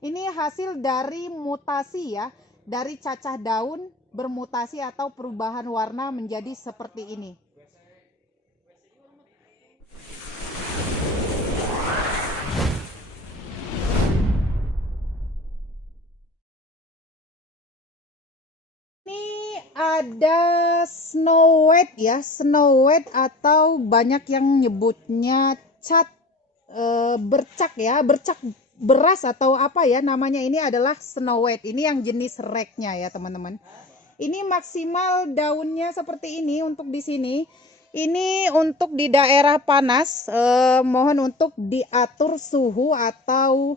Ini hasil dari mutasi ya, dari cacah daun bermutasi atau perubahan warna menjadi seperti ini. Ini ada snow white ya, snow white atau banyak yang nyebutnya cat bercak ya, bercak beras atau apa ya namanya. Ini adalah snow white. Ini yang jenis reknya ya teman-teman. Ini maksimal daunnya seperti ini untuk di sini. Ini untuk di daerah panas, mohon untuk diatur suhu atau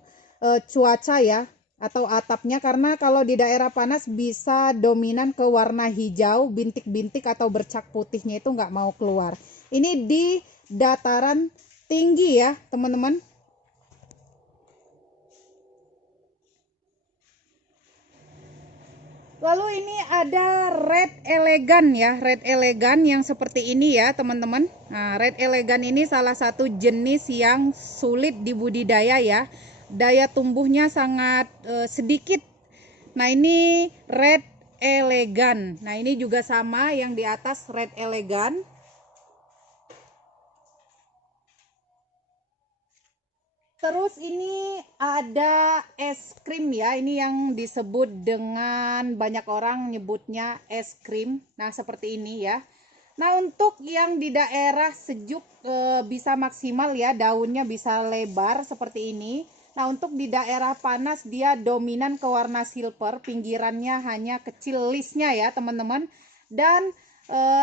cuaca ya, atau atapnya, karena kalau di daerah panas bisa dominan ke warna hijau, bintik-bintik atau bercak putihnya itu nggak mau keluar. Ini di dataran tinggi ya teman-teman. Lalu ini ada red elegan ya, red elegan yang seperti ini ya teman-teman. Nah, red elegan ini salah satu jenis yang sulit dibudidaya ya. Daya tumbuhnya sangat sedikit. Nah, ini red elegan. Nah, ini juga sama yang di atas red elegan. Terus ini ada es krim ya, ini yang disebut dengan banyak orang nyebutnya es krim. Nah, seperti ini ya. Nah, untuk yang di daerah sejuk bisa maksimal ya, daunnya bisa lebar seperti ini. Nah, untuk di daerah panas dia dominan ke warna silver, pinggirannya hanya kecil listnya ya teman-teman. Dan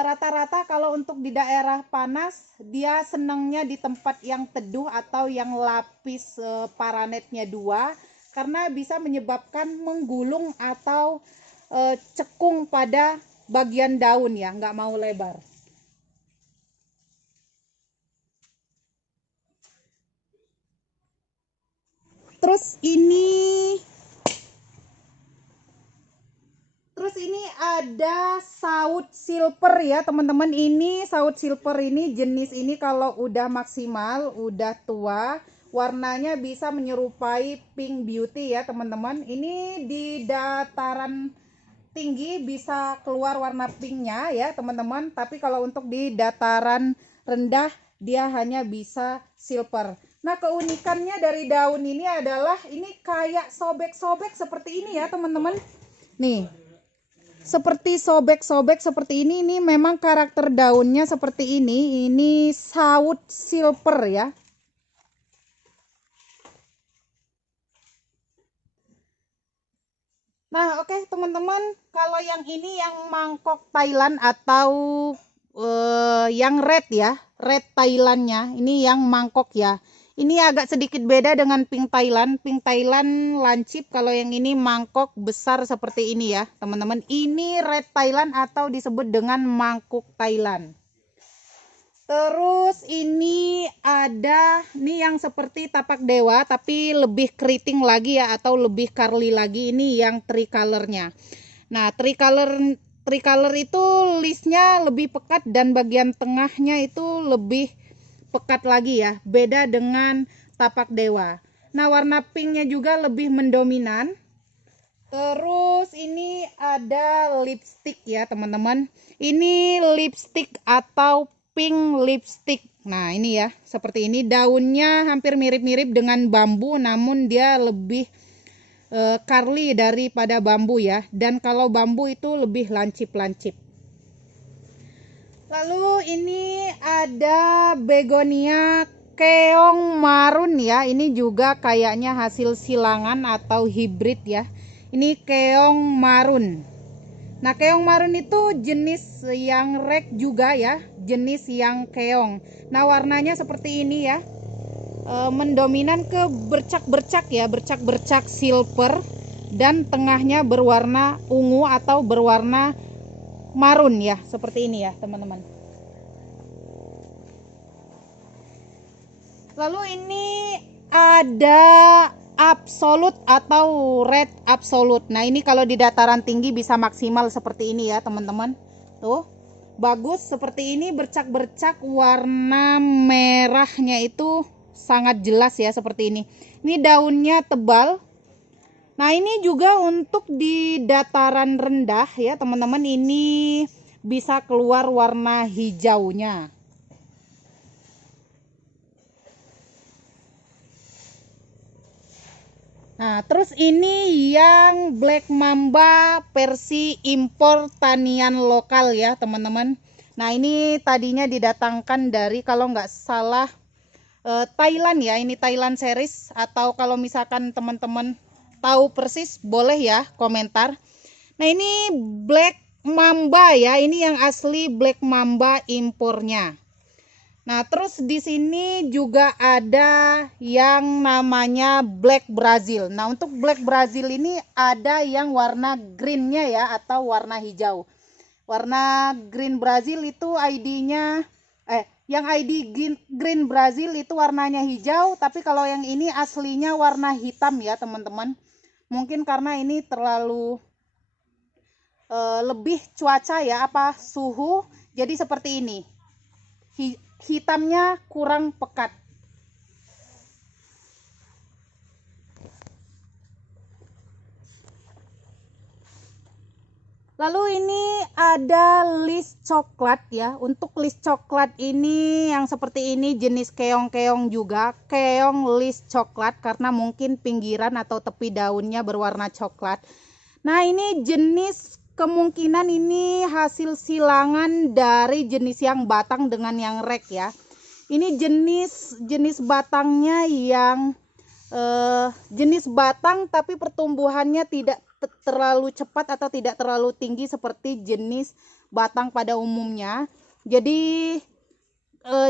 rata-rata kalau untuk di daerah panas dia senangnya di tempat yang teduh atau yang lapis paranetnya 2, karena bisa menyebabkan menggulung atau cekung pada bagian daun ya, nggak mau lebar. Terus ini ada saut silver ya teman-teman. Ini saut silver ini, jenis ini kalau udah maksimal, udah tua, warnanya bisa menyerupai pink beauty ya teman-teman. Ini di dataran tinggi bisa keluar warna pinknya ya teman-teman. Tapi kalau untuk di dataran rendah dia hanya bisa silver. Nah, keunikannya dari daun ini adalah ini kayak sobek-sobek seperti ini ya teman-teman. Nih, seperti sobek-sobek seperti ini memang karakter daunnya seperti ini saut silver ya. Nah, oke teman-teman, kalau yang ini yang mangkok Thailand atau yang red ya, red Thailandnya, ini yang mangkok ya. Ini agak sedikit beda dengan pink Thailand. Pink Thailand lancip, kalau yang ini mangkok besar seperti ini ya teman-teman. Ini red Thailand atau disebut dengan mangkuk Thailand. Terus ini ada nih yang seperti tapak dewa tapi lebih keriting lagi ya, atau lebih curly lagi. Ini yang tricolornya. Nah, tricolor itu listnya lebih pekat dan bagian tengahnya itu lebih pekat lagi ya, beda dengan tapak dewa. Nah, warna pinknya juga lebih mendominan. Terus ini ada lipstick ya teman-teman. Ini lipstick atau pink lipstick. Nah, ini ya seperti ini, daunnya hampir mirip-mirip dengan bambu, namun dia lebih curly daripada bambu ya. Dan kalau bambu itu lebih lancip-lancip. Lalu ini ada begonia keong marun ya. Ini juga kayaknya hasil silangan atau hibrid ya. Ini keong marun. Nah, keong marun itu jenis yang rek juga ya, jenis yang keong. Nah, warnanya seperti ini ya. Mendominan ke bercak-bercak ya, bercak-bercak silver, dan tengahnya berwarna ungu atau berwarna marun ya, seperti ini ya teman-teman. Lalu ini ada absolut atau red absolut. Nah, ini kalau di dataran tinggi bisa maksimal seperti ini ya teman-teman. Tuh, bagus seperti ini, bercak-bercak, warna merahnya itu sangat jelas ya seperti ini. Ini daunnya tebal, Nah, ini juga untuk di dataran rendah ya, teman-teman, ini bisa keluar warna hijaunya. Nah, terus ini yang Black Mamba versi impor tanian lokal ya, teman-teman. Nah, ini tadinya didatangkan dari, kalau nggak salah, Thailand ya. Ini Thailand series, atau kalau misalkan teman-teman tahu persis boleh ya komentar. Nah, ini Black Mamba ya. Ini yang asli Black Mamba impornya. Nah, terus di sini juga ada yang namanya Black Brazil. Nah, untuk Black Brazil ini ada yang warna greennya ya, atau warna hijau. Warna green Brazil itu ID-nya, yang ID green Brazil itu warnanya hijau, tapi kalau yang ini aslinya warna hitam ya, teman-teman. Mungkin karena ini terlalu lebih cuaca ya, suhu, jadi seperti ini. Hitamnya kurang pekat. Lalu ini ada list coklat ya. Untuk list coklat ini yang seperti ini jenis keong-keong juga. Keong list coklat karena mungkin pinggiran atau tepi daunnya berwarna coklat. Nah, ini jenis, kemungkinan ini hasil silangan dari jenis yang batang dengan yang rek ya. Ini jenis batangnya yang jenis batang tapi pertumbuhannya tidak terlalu cepat atau tidak terlalu tinggi seperti jenis batang pada umumnya. Jadi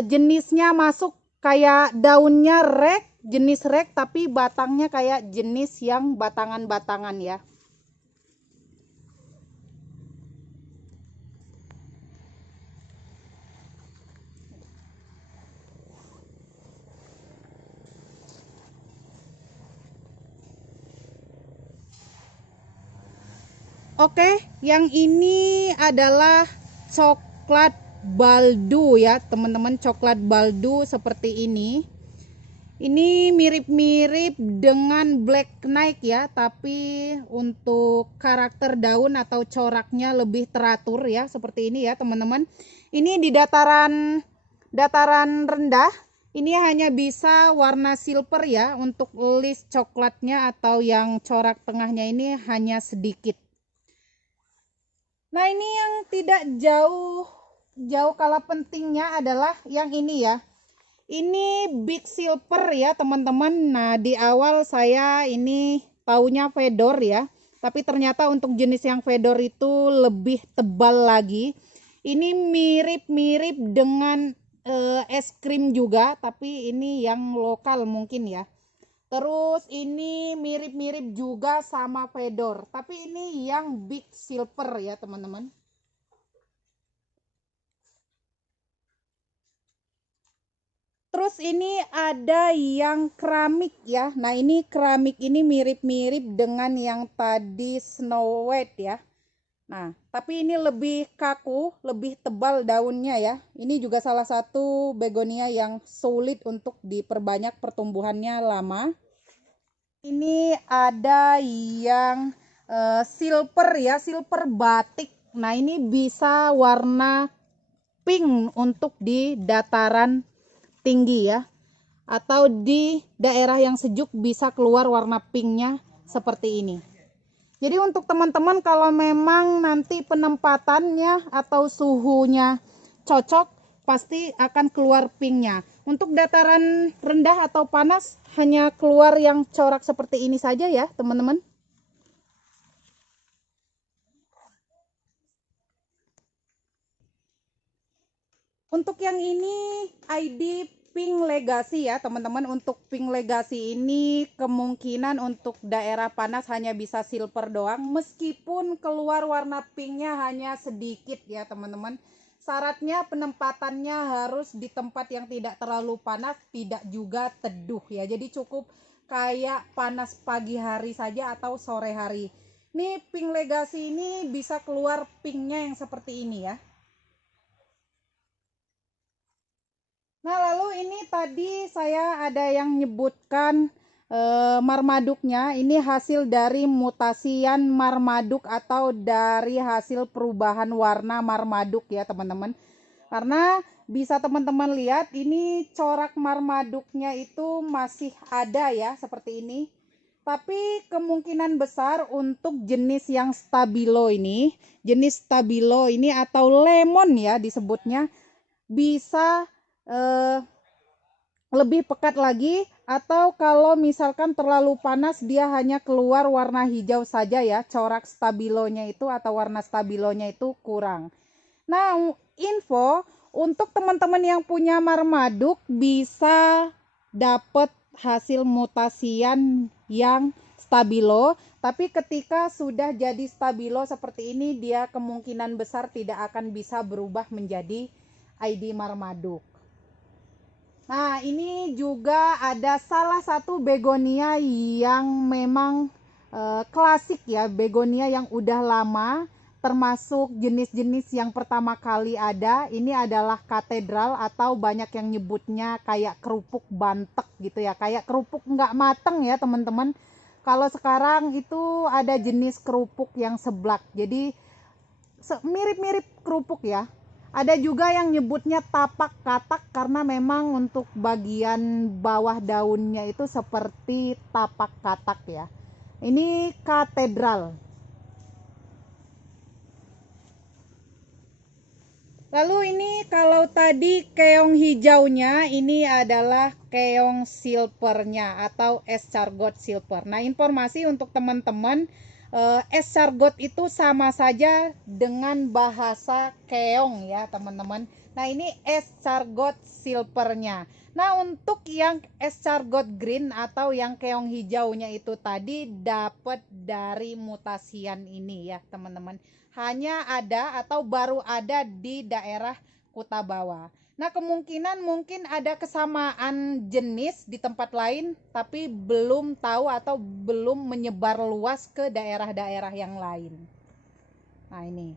jenisnya masuk kayak daunnya rek, jenis rek, tapi batangnya kayak jenis yang batangan-batangan ya. Oke, yang ini adalah coklat baldo ya, teman-teman. Coklat baldo seperti ini. Ini mirip-mirip dengan Black Knight ya, tapi untuk karakter daun atau coraknya lebih teratur ya, seperti ini ya, teman-teman. Ini di dataran rendah. Ini hanya bisa warna silver ya, untuk list coklatnya atau yang corak tengahnya ini hanya sedikit. Nah, ini yang tidak jauh kalah pentingnya adalah yang ini ya. Ini Big Silver ya, teman-teman. Nah, di awal saya ini taunya fedor ya. Tapi ternyata untuk jenis yang fedor itu lebih tebal lagi. Ini mirip-mirip dengan es krim juga, tapi ini yang lokal mungkin ya. Terus ini mirip-mirip juga sama fedor, tapi ini yang Big Silver ya, teman-teman. Terus ini ada yang keramik ya. Nah, ini keramik ini mirip-mirip dengan yang tadi Snow White ya. Nah, tapi ini lebih kaku, lebih tebal daunnya ya. Ini juga salah satu begonia yang sulit untuk diperbanyak pertumbuhannya lama. Ini ada yang silver ya, silver batik. Nah, ini bisa warna pink untuk di dataran tinggi ya, atau di daerah yang sejuk bisa keluar warna pinknya seperti ini. Jadi untuk teman-teman kalau memang nanti penempatannya atau suhunya cocok, pasti akan keluar pinknya. Untuk dataran rendah atau panas hanya keluar yang corak seperti ini saja ya, teman-teman. Untuk yang ini ID Pink Legacy ya, teman-teman. Untuk Pink Legacy ini kemungkinan untuk daerah panas hanya bisa silver doang, meskipun keluar warna pinknya hanya sedikit ya, teman-teman. Syaratnya penempatannya harus di tempat yang tidak terlalu panas, tidak juga teduh ya. Jadi cukup kayak panas pagi hari saja atau sore hari. Nih Pink Legacy ini bisa keluar pinknya yang seperti ini ya. Nah, lalu ini tadi saya ada yang menyebutkan Marmaduknya ini hasil dari mutasian Marmaduk atau dari hasil perubahan warna Marmaduk ya teman-teman. Karena bisa teman-teman lihat ini corak Marmaduknya itu masih ada ya seperti ini. Tapi kemungkinan besar untuk jenis yang stabilo ini, jenis stabilo ini atau lemon ya disebutnya, bisa lebih pekat lagi, atau kalau misalkan terlalu panas dia hanya keluar warna hijau saja ya, corak stabilonya itu atau warna stabilonya itu kurang. Nah, info untuk teman-teman yang punya Marmaduk bisa dapat hasil mutasian yang stabilo, tapi ketika sudah jadi stabilo seperti ini dia kemungkinan besar tidak akan bisa berubah menjadi ID Marmaduk. Nah, ini juga ada salah satu begonia yang memang klasik ya, begonia yang udah lama, termasuk jenis-jenis yang pertama kali ada. Ini adalah katedral atau banyak yang nyebutnya kayak kerupuk bantek gitu ya, kayak kerupuk nggak mateng ya teman-teman. Kalau sekarang itu ada jenis kerupuk yang seblak, jadi mirip-mirip kerupuk ya. Ada juga yang nyebutnya tapak katak karena memang untuk bagian bawah daunnya itu seperti tapak katak ya. Ini katedral. Lalu ini kalau tadi keong hijaunya, ini adalah keong silvernya atau escargot silver. Nah, informasi untuk teman-teman, escargot itu sama saja dengan bahasa keong ya teman-teman. Nah, ini escargot silvernya. Nah, untuk yang escargot green atau yang keong hijaunya itu tadi dapat dari mutasian ini ya teman-teman. Hanya ada atau baru ada di daerah Kutabawa. Nah, kemungkinan mungkin ada kesamaan jenis di tempat lain, tapi belum tahu atau belum menyebar luas ke daerah-daerah yang lain. Nah, ini.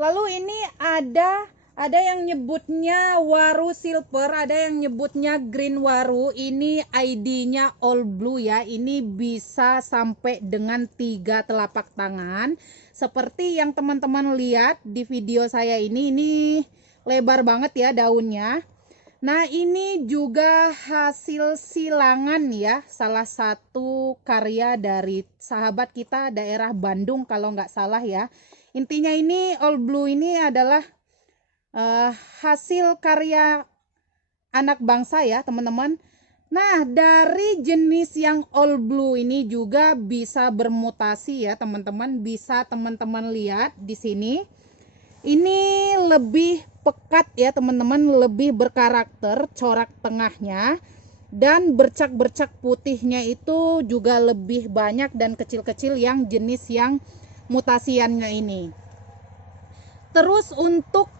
Lalu ini ada yang nyebutnya waru silver, ada yang nyebutnya green waru. Ini ID-nya all blue ya. Ini bisa sampai dengan 3 telapak tangan. Seperti yang teman-teman lihat di video saya ini lebar banget ya daunnya. Nah, ini juga hasil silangan ya, salah satu karya dari sahabat kita daerah Bandung kalau nggak salah ya. Intinya ini all blue ini adalah hasil karya anak bangsa ya teman-teman. Nah, dari jenis yang all blue ini juga bisa bermutasi ya teman-teman. Bisa teman-teman lihat di sini. Ini lebih pekat ya teman-teman, lebih berkarakter corak tengahnya. Dan bercak-bercak putihnya itu juga lebih banyak dan kecil-kecil yang jenis yang mutasiannya ini. Terus untuk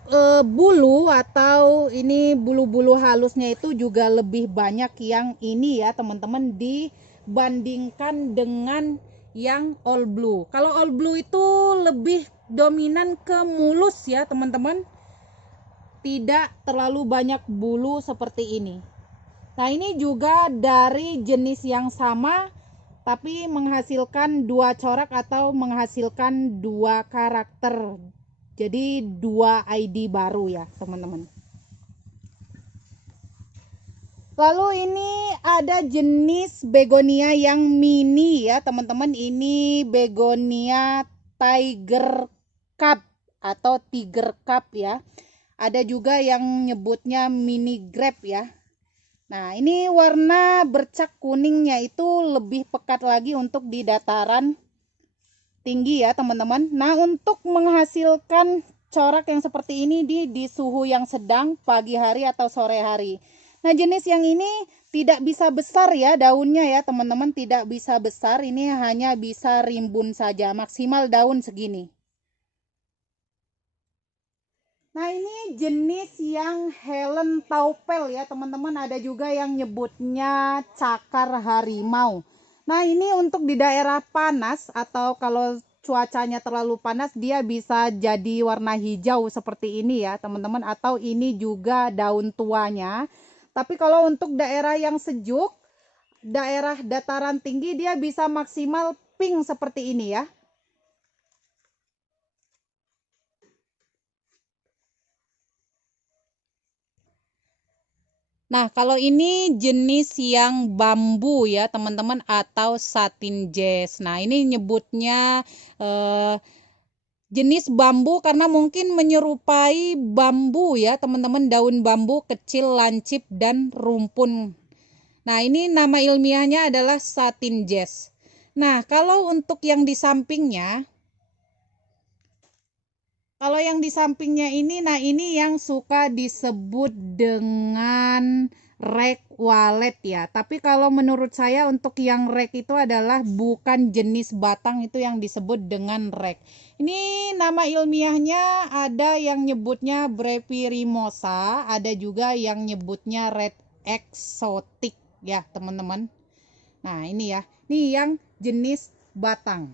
bulu atau ini bulu-bulu halusnya itu juga lebih banyak yang ini ya teman-teman dibandingkan dengan yang all blue. Kalau all blue itu lebih dominan ke mulus ya teman-teman, tidak terlalu banyak bulu seperti ini. Nah, ini juga dari jenis yang sama tapi menghasilkan 2 corak atau menghasilkan 2 karakter. Jadi 2 ID baru ya teman-teman. Lalu ini ada jenis begonia yang mini ya teman-teman. Ini begonia tiger cup atau tiger cup ya. Ada juga yang nyebutnya mini grape ya. Nah, ini warna bercak kuningnya itu lebih pekat lagi untuk di dataran tinggi ya teman-teman. Nah, untuk menghasilkan corak yang seperti ini di suhu yang sedang pagi hari atau sore hari. Nah, jenis yang ini tidak bisa besar ya daunnya ya teman-teman, tidak bisa besar. Ini hanya bisa rimbun saja, maksimal daun segini. Nah, ini jenis yang Helen Taupel ya teman-teman. Ada juga yang nyebutnya cakar harimau. Nah, ini untuk di daerah panas atau kalau cuacanya terlalu panas dia bisa jadi warna hijau seperti ini ya teman-teman, atau ini juga daun tuanya. Tapi kalau untuk daerah yang sejuk daerah dataran tinggi dia bisa maksimal pink seperti ini ya. Nah, kalau ini jenis yang bambu ya, teman-teman, atau satin jazz. Nah, ini nyebutnya jenis bambu karena mungkin menyerupai bambu ya, teman-teman, daun bambu kecil, lancip, dan rumpun. Nah, ini nama ilmiahnya adalah satin jazz. Nah, kalau untuk yang di sampingnya, ini, nah ini yang suka disebut dengan rag wallet ya. Tapi kalau menurut saya untuk yang rag itu adalah bukan jenis batang itu yang disebut dengan rag. Ini nama ilmiahnya ada yang nyebutnya Brevierimosa, ada juga yang nyebutnya red exotic ya, teman-teman. Nah, ini ya. Ini yang jenis batang.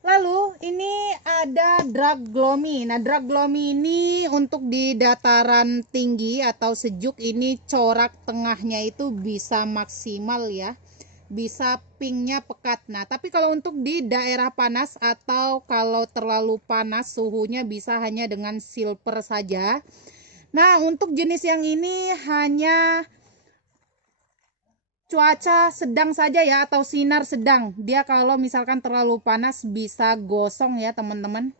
Lalu ini ada draglomi. Nah, draglomi ini untuk di dataran tinggi atau sejuk ini corak tengahnya itu bisa maksimal ya. Bisa pinknya pekat. Nah, tapi kalau untuk di daerah panas atau kalau terlalu panas suhunya bisa hanya dengan silver saja. Nah, untuk jenis yang ini hanya cuaca sedang saja ya, atau sinar sedang. Dia kalau misalkan terlalu panas bisa gosong ya, teman-teman.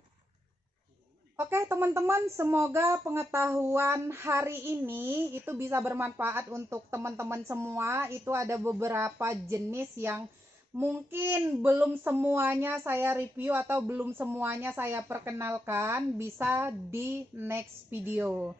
Oke, teman-teman, semoga pengetahuan hari ini itu bisa bermanfaat untuk teman-teman semua. Itu ada beberapa jenis yang mungkin belum semuanya saya review atau belum semuanya saya perkenalkan, bisa di next video.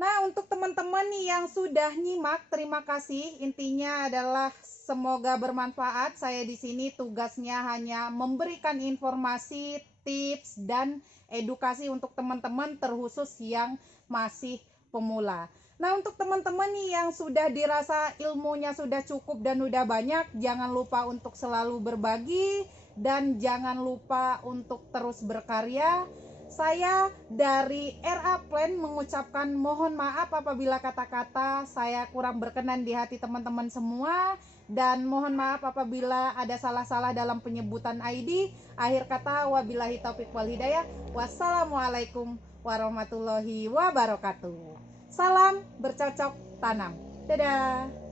Nah, untuk teman-teman yang sudah nyimak, terima kasih. Intinya adalah semoga bermanfaat. Saya di sini tugasnya hanya memberikan informasi, tips, dan edukasi untuk teman-teman terkhusus yang masih pemula. Nah, untuk teman-teman yang sudah dirasa ilmunya sudah cukup dan sudah banyak, jangan lupa untuk selalu berbagi dan jangan lupa untuk terus berkarya. Saya dari RA Plan mengucapkan mohon maaf apabila kata-kata saya kurang berkenan di hati teman-teman semua, dan mohon maaf apabila ada salah-salah dalam penyebutan ID. Akhir kata, wabillahi taufik wal hidayah. Wassalamualaikum warahmatullahi wabarakatuh. Salam bercocok tanam. Dadah.